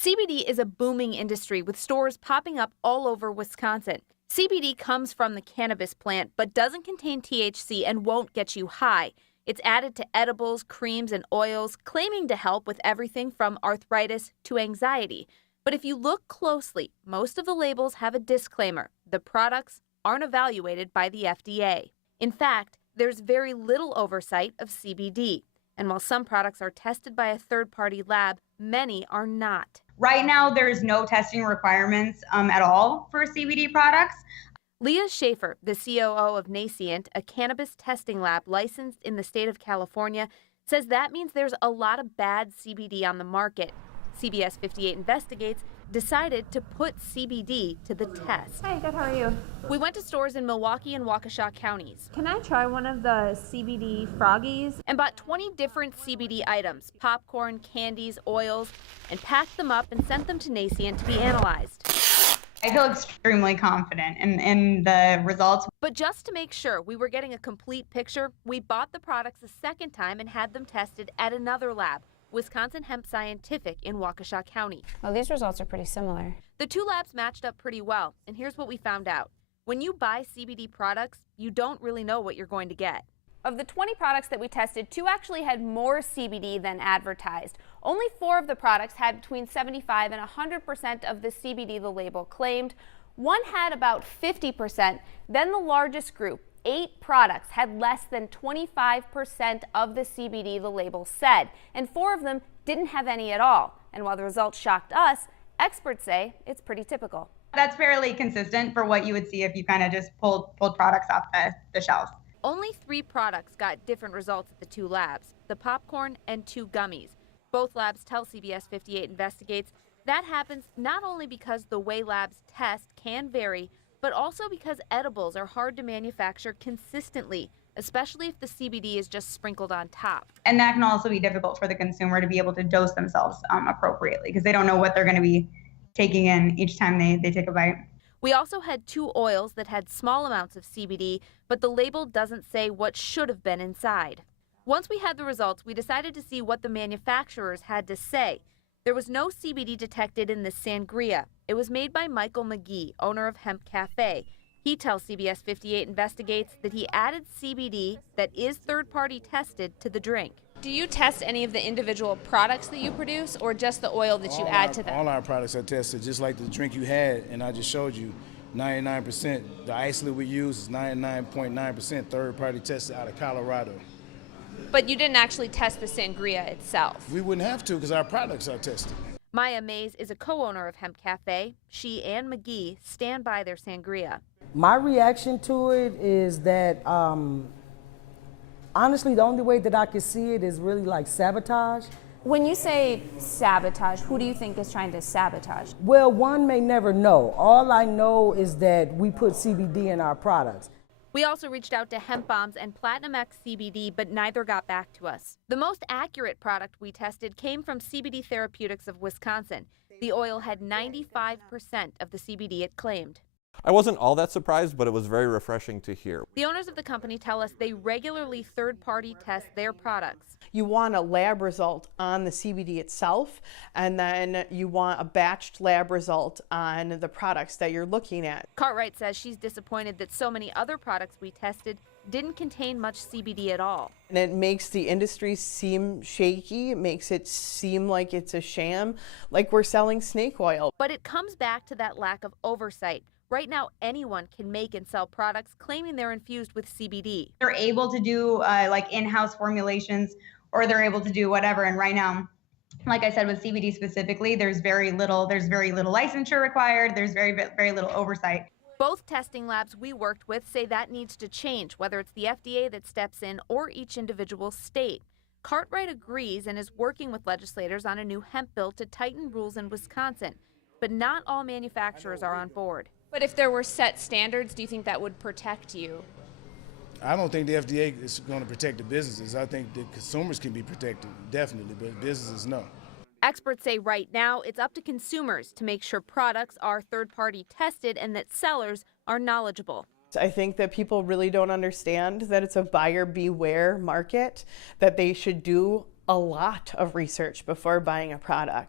CBD is a booming industry with stores popping up all over Wisconsin. CBD comes from the cannabis plant but doesn't contain THC and won't get you high. It's added to edibles, creams, and oils, claiming to help with everything from arthritis to anxiety. But if you look closely, most of the labels have a disclaimer: the products aren't evaluated by the FDA. In fact, there's very little oversight of CBD. And while some products are tested by a third-party lab, many are not. Right now, there's no testing requirements at all for CBD products. Leah Schaefer, the COO of Nascent, a cannabis testing lab licensed in the state of California, says that means there's a lot of bad CBD on the market. CBS 58 Investigates decided to put CBD to the test. Hi, good, how are you? We went to stores in Milwaukee and Waukesha counties. Can I try one of the CBD froggies? And bought 20 different CBD items, popcorn, candies, oils, and packed them up and sent them to Nascent to be analyzed. I feel extremely confident in the results. But just to make sure we were getting a complete picture, we bought the products a second time and had them tested at another lab, Wisconsin Hemp Scientific in Waukesha County. Well, these results are pretty similar. The two labs matched up pretty well, and here's what we found out. When you buy CBD products, you don't really know what you're going to get. Of the 20 products that we tested, 2 actually had more CBD than advertised. Only 4 of the products had between 75 and 100% of the CBD the label claimed. 1 had about 50%. Then the largest group, 8 products, had less than 25% of the CBD the label said, and 4 of them didn't have any at all. And while the results shocked us, experts say it's pretty typical. That's fairly consistent for what you would see if you kind of just pulled products off the shelves. Only 3 products got different results at the 2 labs, the popcorn and 2 gummies. Both labs tell CBS 58 Investigates that happens not only because the way labs test can vary, but also because edibles are hard to manufacture consistently, especially if the CBD is just sprinkled on top. And that can also be difficult for the consumer to be able to dose themselves appropriately because they don't know what they're going to be taking in each time they take a bite. We also had 2 oils that had small amounts of CBD, but the label doesn't say what should have been inside. Once we had the results, we decided to see what the manufacturers had to say. There was no CBD detected in the sangria. It was made by Michael McGee, owner of Hemp Cafe. He tells CBS 58 Investigates that he added CBD that is third-party tested to the drink. Do you test any of the individual products that you produce, or just the oil that you add to them? All our products are tested, just like the drink you had, and I just showed you 99%. The isolate we use is 99.9% third-party tested out of Colorado. But you didn't actually test the sangria itself. We wouldn't have to because our products are tested. Maya Mays is a co-owner of Hemp Cafe. She and McGee stand by their sangria. My reaction to it is that honestly, the only way that I can see it is really like sabotage. When you say sabotage, who do you think is trying to sabotage? Well, one may never know. All I know is that we put CBD in our products. We also reached out to Hemp Bombs and Platinum X CBD, but neither got back to us. The most accurate product we tested came from CBD Therapeutics of Wisconsin. The oil had 95% of the CBD it claimed. I wasn't all that surprised, but it was very refreshing to hear. The owners of the company tell us they regularly third-party test their products. You want a lab result on the CBD itself, and then you want a batched lab result on the products that you're looking at. Cartwright says she's disappointed that so many other products we tested didn't contain much CBD at all. And it makes the industry seem shaky. It makes it seem like it's a sham, like we're selling snake oil. But it comes back to that lack of oversight. Right now, anyone can make and sell products claiming they're infused with CBD. They're able to do like in-house formulations, or they're able to do whatever. And right now, like I said, with CBD specifically, there's very little licensure required. There's very little oversight. Both testing labs we worked with say that needs to change, whether it's the FDA that steps in or each individual state. Cartwright agrees and is working with legislators on a new hemp bill to tighten rules in Wisconsin. But not all manufacturers are on board. But if there were set standards, do you think that would protect you? I don't think the FDA is going to protect the businesses. I think the consumers can be protected, definitely, but businesses, no. Experts say right now it's up to consumers to make sure products are third-party tested and that sellers are knowledgeable. I think that people really don't understand that it's a buyer beware market, that they should do a lot of research before buying a product.